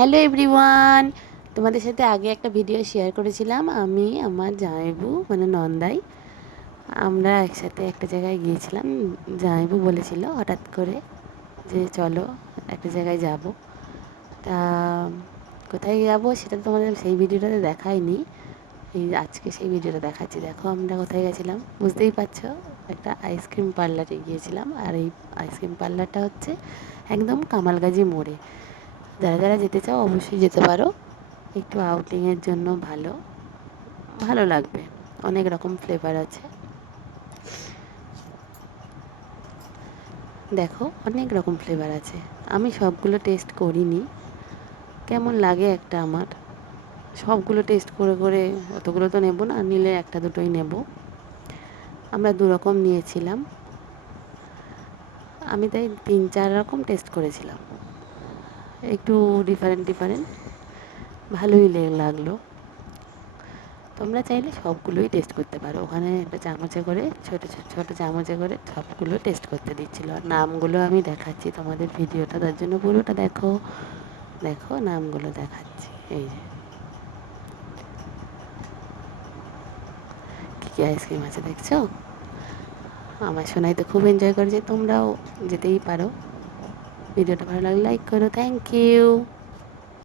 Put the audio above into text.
Hello everyone, তোমাদের সাথে আগে একটা ভিডিও শেয়ার করেছিলাম। আমি আমার জামাইবু মানে নন্দাই আমরা একসাথে একটা জায়গায় গিয়েছিলাম। জামাইবু বলেছিল হঠাৎ করে যে চলো একটা জায়গায় যাব। তা কোথায় যাব সেটা তো তোমাদের সেই ভিডিওটাতে দেখাইনি। এই আজকে সেই ভিডিওটা দেখাচ্ছি। দেখো আমরা কোথায় গেছিলাম, বুঝতেই পারছো, একটা আইসক্রিম পার্লারে গিয়েছিলাম। আর এই আইসক্রিম পার্লারটা হচ্ছে একদম কামালগাজি মোড়ে। যারা যারা যেতে চাও অবশ্যই যেতে পারো, একটু আউটিংয়ের জন্য ভালো ভালো লাগবে। অনেক রকম ফ্লেভার আছে, দেখো অনেক রকম ফ্লেভার আছে। আমি সবগুলো টেস্ট করিনি, কেমন লাগে একটা আমার। সবগুলো টেস্ট করে করে অতগুলো তো নেব না, নিলে একটা দুটোই নেব। আমরা দু রকম নিয়েছিলাম, আমি তাই 3-4 রকম টেস্ট করেছিলাম, একটু ডিফারেন্ট ডিফারেন্ট, ভালোই লাগলো। তোমরা চাইলে সবগুলোই টেস্ট করতে পারো। ওখানে একটা চামচে করে ছোটো ছোটো চামচে করে সবগুলো টেস্ট করতে দিচ্ছিলো। আর নামগুলো আমি দেখাচ্ছি তোমাদের ভিডিওটা, তার জন্য পুরোটা দেখো। দেখো নামগুলো দেখাচ্ছি, এই যে কী কী আইসক্রিম আছে দেখছো। আমার শোনাই তো খুব এনজয় করেছে, তোমরাও যেতেই পারো। ভিডিওটা ভালো লাগলে লাইক করো। Thank you.